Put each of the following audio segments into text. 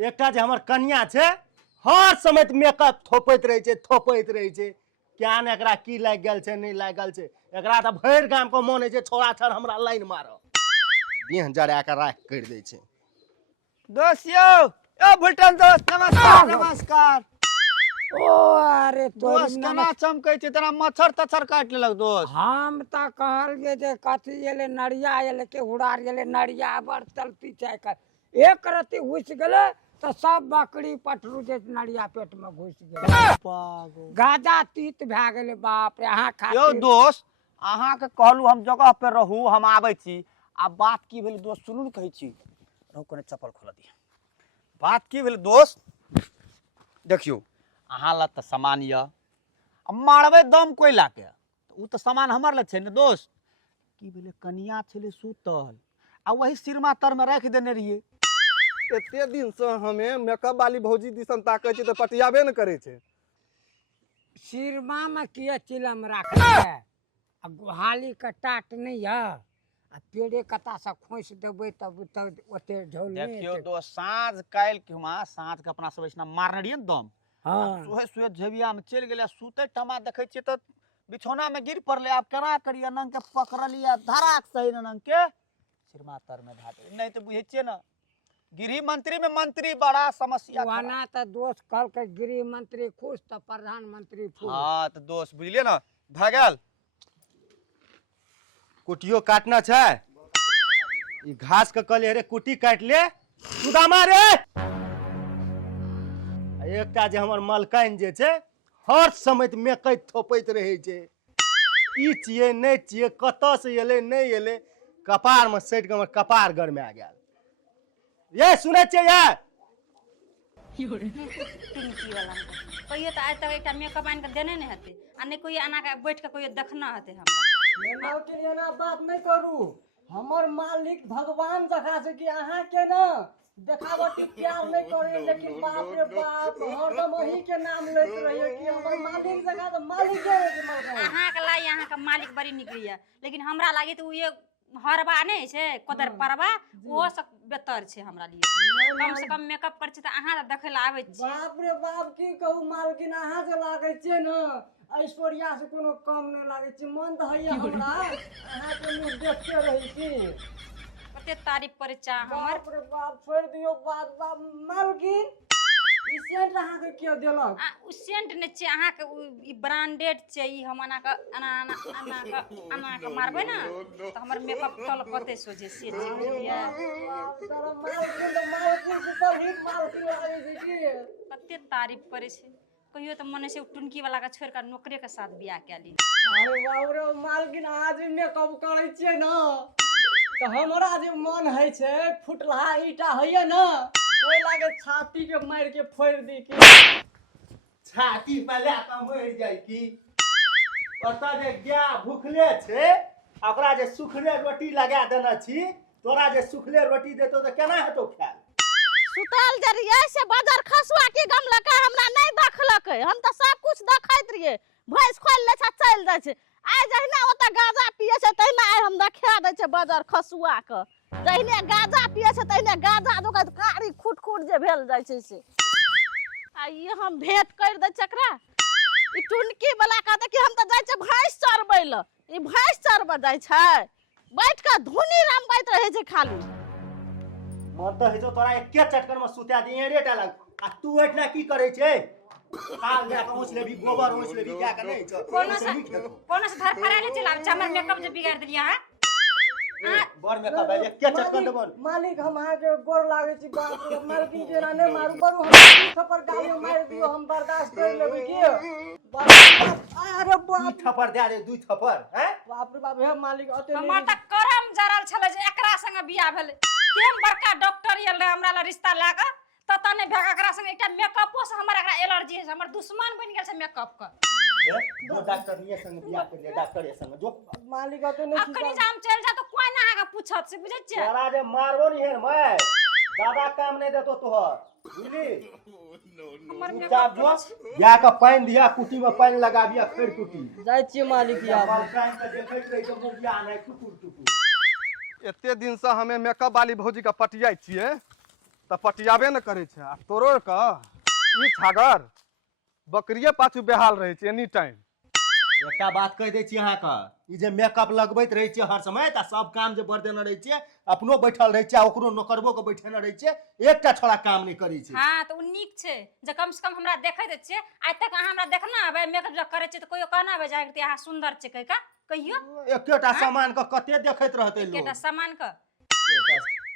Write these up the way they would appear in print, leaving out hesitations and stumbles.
एकटा जे हमर कन्या छै हर समय मेकअप थोपैत रहै छै क्या ने एकरा की लागि गेल छै नहीं लागि गेल छै एकरा त भरि गाम के मोन है छै छोड़ा छर हमरा लाइन मारऽ देह जरा के राख कर दै छै। दोस्त यो ओ भुलटन दोस्त नमस्कार नमस्कार। ओ अरे दोस्त केना चमकै छै तेना मच्छर तच्छर काट लेलक दोस्त। हम त कहल जे कथी एले नड़िया एले के उड़ार एले नड़िया बड़ चलती चाय कर एक रति घुस गेले तो सब बकरी पटरू जे नड़िया पेट में घुस गेले गाजा तीत भए गेले बाप रे अहाँ खा यो दोस्त अहाँ के कहलू हम जगह पे रहू हम आबै छी आ बात की भेल दोस्त सुनू न कहै छी रहू कने चप्पल खोल दिया। बात की भेल दोस्त देखियो अहाँ ल त सामान य मारबै दम कोइला के उ त सामान हमर ल छै ने दोस्त। की भेले कनिया छले सुतल आ वही सिरमा तर में राख देने रहिए। एते दिन से हमें मेकअप वाली भौजी दिसन ताकै छै त पटियाबे न करे छै। सिरमा में किए चिलम राखे आ गुहाली के टाट नहीं है आ पेड़े कता से खोस देबै तब ओते झोल नहीं देखियो दोस्त साँझ काल के हुआ साँझ के अपना सब इसना मारने रहिए न दम हाँ सुहे सुहे झेबिया में चल गेले सुते टमा देखे छिए त बिछौना में गिर पड़ले अब केना करिए नंग के पकड़लिए धराक सही नंग के सिरमा तर में धा दे नहीं तो बुझे छिए ना गृह मंत्री में मंत्री बड़ा समस्या वना त दोस्त कल के गृह मंत्री खुश त प्रधानमंत्री खुश। हां तो दोस्त बुझलिए ना भ गेल कुटियो काटना छै ई घास के कहले रे कुटी काट ले सुदामा रे एकटा जे हमर मलकाइन जे छै हर समय मेकैत थोपैत रहै छै ई छिए नहीं छिए कतऽ से एले नहीं एले कपार में सटि के हमर कपार गरमा गेल ये सुनै छियै ये टिंकी वाला कहियो तो आज तक एक मेकअप आन के देने नहीं हते आ नहीं कोई आना के बैठ के कोई देखना हते हमरा के लिए ना बात नहीं करू हमर मालिक भगवान जका छै कि अहाँ के ना देखावटी प्यार नहीं करे लेकिन बाप रे बाप हरदम वही के नाम लेत रहिए कि हमर मालिक जका तो मालिक है अहाँ के लाई अहाँ के मालिक बड़ी निकलिए लेकिन हमरा लागी तो ये हरबा नहीं छै कोदर परबा वो सब बेहतर छै हमरा लिए कम से कम मेकअप कर छै त अहाँ देखै ला आबै छी। बाप रे बाप की कहू मालकिन अहाँ जे लागे छै न ऐश्वर्या से कोनो कम नहीं लागे छै मन त हैया हमरा अहाँ के मुंह देखते रही छी कते तारीफ करे चा हमर बाप रे बाप छोड़ दियो बात बाप मालकिन ई सेंट अहाँ के क्यों देलक उ सेंट ने छै अहाँ के ई ब्रांडेड छै ई हम आना के मारबै ना त हमर मेकअप टल कते सोझे से छै बुझलिए तेरा मालकिन सुपर हिट मालकिन लागे छै की कते तारीफ करे छै कहियो त मने से टुनकी वाला के छोड़ के नौकरे के साथ बियाह के ली। अरे बाप रे मालकिन आज मेकअप करे छिए न त हमरा जे मन है छै फुटला ईटा हैया न ओइ लागे छाती के मार के फोड़ दी की छाती पे ले के मर जाय की ओतऽ जे गाय भूखले छै ओकरा जे सुखले रोटी लगा देने छी तोरा जे सुखले रोटी देतो त केना हेतौ खायल सुतल जरिए से बाजार खसुआ के गम लका हमरा नहीं देखलकै हम त सब कुछ देखैत रहिए भैंस खोल ले छ चल जाय छै आइ जहिना ओतऽ गांजा पिए छै तहिना आइ हम देखा दै छै बाजार खसुआ के जहिने गांजा पिए छै तहिने गांजा जोका कारी खुट खुट जे भेल जाय छै से आ ये हम भेंट कर दै चकरा ई टुनकी वाला कहते कि हम त जाय छै भैंस चरबै ल ई भैंस चरबै जाय छै बैठ के धुनी रमबैत रहे छै खाली मन त हेतो तोरा एके चटकन में सुता दी एड़ेटा लग आ तू एठना की करे छै काल जा के उछ लेबी गोबर उछ लेबी क्या के नहीं छ कोनो से धर फरा ले चला हमर मेकअप जे बिगाड़ देलिया है बड़ मेकअप है एके चटकन देबो मालिक हम अहाँ के गोर लागे छी बाप रे मालकिन के ना नहीं मारू करू हम थप्पड़ गाली मार दियो हम बर्दाश्त कर लेबे की बाप अरे बाप थप्पड़ दे दे दू थप्पड़ हैं बाप रे बाप हे मालिक अते हमर त करम जरल छले जे एकरा संगे बियाह भेले केम बड़का डॉक्टर एल हमरा ला रिश्ता लाग त तने भेगा एकरा संगे एकटा मेकअपो से हमर एकरा एलर्जी है हमर दुश्मन बन गेल छै मेकअप क दो डॉक्टर निये संग बियाह कर ले डॉक्टर ये संग जो मालिक अते नहीं अखनी जाम चल जा त कोई ना आके पूछत से बुझै छै तोरा जे मारबो नहीं है मैं दादा काम नहीं देतो तोहर बुझली हमर चुपचाप मेकअप जो या का पानी दिया कुटी में पानी लगा दिया फिर कुटी जाय छी मालिक या टाइम पे देखैत रही तो मुर्गिया नहीं टुकुर टुकुर एते दिन से हमें मेकअप वाली भौजी का पटियाई छिए तो पटियाबे न करे छे। आ तोरो का ई छागर बकरिए पाछू बेहाल रहे छे एनी टाइम। एकटा बात कह दै छी अहाँके, ई जे मेकअप लगबैत रहै छियै हर समय तऽ सब काम जे बर देने रहै छियै, अपनो बैठल रहै छियै, ओकरो नौकरबो के बैठेने रहै छियै, एकटा छोड़ा काम नहीं करै छै। हाँ तो उ नीक छै जे कम से कम हमरा देखैत छियै। आइ तक अहाँ हमरा देखना आबे मेकअप जब करै छियै तऽ कोई कहना आबे जाय कि अहाँ सुंदर छै कहि का कहियो। एकेटा सामान के कते देखैत रहतै लोग। केटा सामान क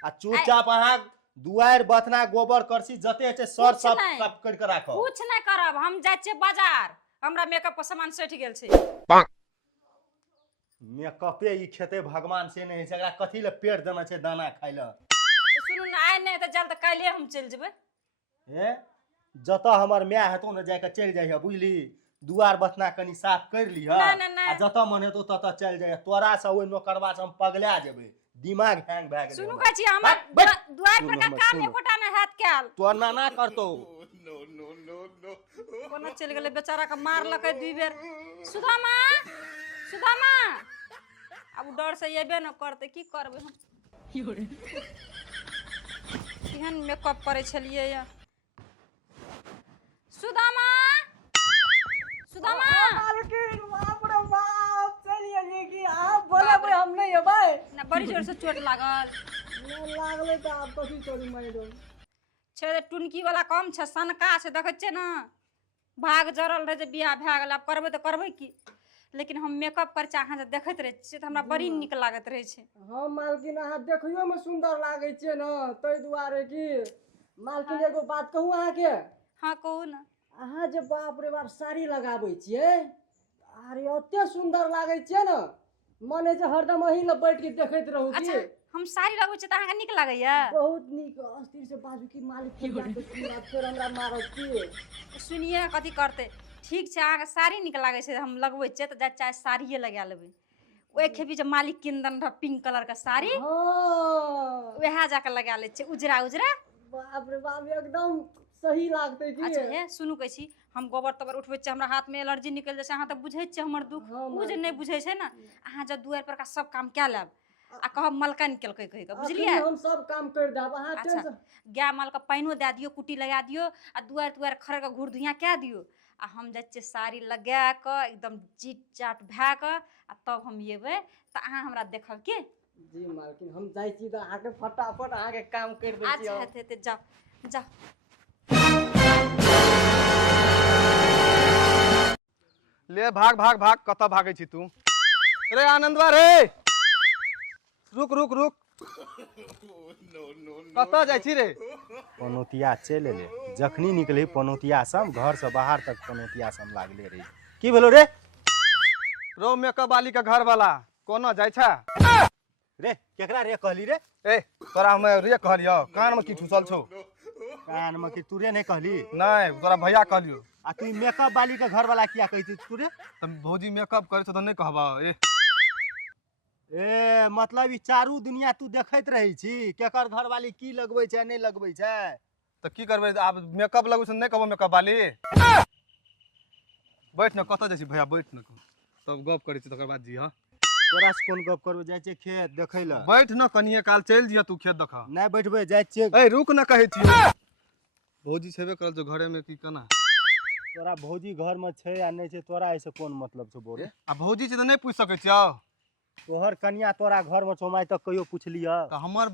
आ चुपचाप अहाँ दुआर बथना गोबर करसी जते छै सर कुछ सब नहीं। सब कर के राखो। कुछ नहीं करब, हम जाय छियै बाजार, हमरा मेकअप के सामान सटि गेल छै। मेकअपे ई खेते भगवान से नहीं छै, एकरा कथी ले पेट देना छै दाना खाय ले। तो सुनू ना, आइ नहीं तऽ जल्द काल्हे हम चलि जेबै। ए जतऽ हमर माय हेतौ न जाके चलि जाइए बुझली, दुआर बथना कनी साफ कर लीह नहीं। आ जतऽ मन हेतौ ततऽ चलि जाइए। तोरा से ओइ नौकरबा से हम पगला जेबै, दिमाग हैंग भए गेलै। सुनू हमर। कहै छी हमर दुआर पर का सुनू, काम सुनू। एकोटा नहीं हैत कैल। तोर नाना करतौ। कोना चलि गेलै बेचारा के मारलकै 2 बेर। सुदामा सुदामा अब डर से एबे न करते, की करबै हम। केहन मेकअप करै छलियै या। सुदामा सुदामा मालकिन बाप रे बाप, चलिए लेकिन आप बोले भाई हम नहीं अबै। ना बड़ी जोर से चोट लागल नहीं लागले तो आप कथी करू मैडम। छै। टुनकी वाला कम छै, सनका छै, देखै छियै न भाग जरल रहे जे बियाह भए गेल। आब करबै तऽ करबै की, लेकिन हम मेकअप कर छै अहाँ जे देखैत रहै छियै तऽ हमरा बड़ी नीक लागत रहै छै। हाँ मालकिन अहाँ देखियो में सुंदर लागे छे न, तै दुआरे की। मालकिन एगो बात कहूँ अहाँ के, हाँ कहू न। अहाँ जे बाप रे बाप साड़ी लगाबै छियै, अरे ओते सुंदर लागे छे न, मने जे हरदम अही ल बैठ के देखैत रहू की। अच्छा हम साड़ी लगबै छियै तऽ अहाँके नीक लागैया। बहुत नीक अस्थिर से बाजू की मालिक के जाके सुनत फेर हमरा मारत की। सुनिए कथी करतै। ठीक छै अहाँके साड़ी नीक लागै छै, हम लगबै छियै तऽ चाहे साड़िए लगा लेबै। ओहि खेपी जे मालिक किनदन रह पिंक कलर के साड़ी, हाँ वएह जाके लगा लै छियै, उजरा उजरा। बाप रे बाप एकदम सही लागते की। अच्छा हे सुनू कहै छी, हम गोबर तोबर उठबै छियै, हमरा हाथ में एलर्जी निकलि जाइ छै। अहाँ तऽ बुझै छियै हमर दुख, हाँ, उ जे नहि बुझै छै न। अहाँ जब दुआर पर का सब काम कए लेब आ कहब मलकन केलकै कहि कऽ, बुझलियै। अखनी हम सब काम कर देब, अहाँ अच्छा टेंशन। गाय माल के पानियो दए दियौ, कुट्टी लगा दियौ आ दुआर तुआर खड़ के घूर धुइयाँ कए दियौ। आ हम जाइ छियै साड़ी लगा कऽ एकदम चीट चाट भए कऽ आ तब हम एबै तऽ अहाँ हमरा देखब की। जी मालकिन हम जाइ छी तऽ अहाँके फटाफट अहाँके काम कर दै छी। अच्छा हेतै जाओ जाओ। ले भाग भाग भाग, कतऽ भागै छी तू? रे आनंदवा रे, रुक रुक रुक, कतऽ जाइ छी रे? पनौतिया चलि एलै, जखनी निकले पनौतिया सम घर से बाहर तक पनौतिया सम लागले रही। की भेलो रे? रो मेकअप वाली के घर वाला कोना जाइ छा? रे केकरा रे कहली रे? ए तोरा हम रे कहलियो, कान में की ठुसल छौ? कान में की तूरे नहीं कहली? नहीं तोरा भैया कहलियो। आ तू मेकअप वाली के घर वाला किया कहती तू रे? तुम भौजी मेकअप करे तो नहीं कहबा। ए मतलब ई चारू दुनिया तू देखैत रही छी, केकर घर वाली की लगबै छै नहीं लगबै छै। तो की करबे, आब मेकअप लगबै से नहीं कहबो मेकअप वाली। बैठ न, कतऽ जाइ छी भैया, बैठ न तब गप करै छी तकर बाद जी। हाँ तोरा से कोन गप करबै, जाइ छियै खेत देखै लए। बैठ न, कनिए काल चल जिया तू खेत देखा। नहीं बैठबै, जाइ छियै। ए रुक न कहै छी, भौजी छेबे करल जो घरे में की कना। तोरा भौजी घर में छै या नहीं छै, तोरा ऐसे कोन मतलब छौ बोरे? आ भौजी छै तो नहीं पूछ सकै छियो? तोहर कन्या तोरा घर में छौ, माय तक कहियो पुछलिया? तो हमर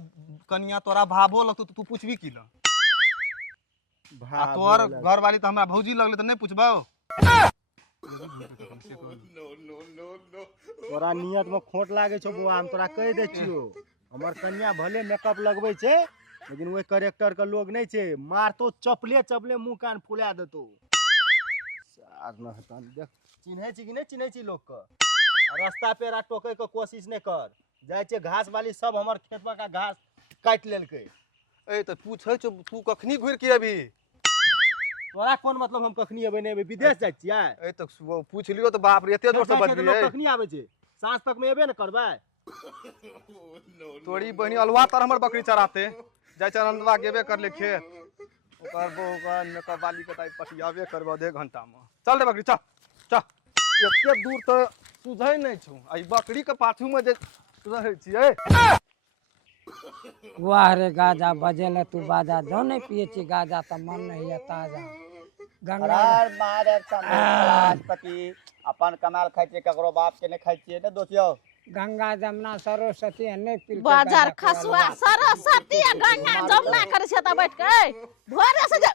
कनिया तोरा भाबो लगतो तो तू पूछबी की ना? आ तोहर घर वाली तो हमरा भौजी लगले तो नहीं पूछबो? तोरा नियत में खोट लागे छौ बउआ, हम तोरा कह दे छियो। हमर कन्या भले मेकअप लगबै छै, लेकिन वो कैरेक्टर के लोग नहीं छै। मारतो चपले चपले मुंह कान फुला देतो। सार न हतन देख, चिन्है छी कि नहीं चिन्है छी लोग के? रास्ता पे रा टोकै के कोशिश नहीं कर। जाइ छै घास वाली सब हमर खेतवा का घास काट लेलकै। ए तो पूछै छौ तू कखनी घुर के अभी? तोरा कोन मतलब हम कखनी अबै नहीं अबै, विदेश जाइ छियै? ए तो पूछ लियो तो बाप रे एते जोर से बजबी। लोग कखनी आबै छै? साँझ तक में एबे न करबै। तोरी बहनी अलवा तर हमर बकरी चराते जाइ छै, आनंदवा गेबे कर ले खेत। ओकर बोकर मेकअप वाली के टाइप पटियाबे करबो 1 घंटा में। चल रे बकरी चल चल, एते दूर तो सुझै नहीं छौ। आई बकरी के पाछू में जे रहै छियै वाह रे गाजा बजेले तू बाजा जो नहीं पिए छी गाजा तो मन नहीं है ताजा गंगा हरार मारे राजपति अपन कमाल खाइ छियै ककरो बाप के नहीं खाइ छियै ने दोस्तियो गंगा जमुना सरस्वती है नहीं पी बाजार खसुआ सरस्वती आ गंगा जमुना करे छै त बैठ के भोरे से जे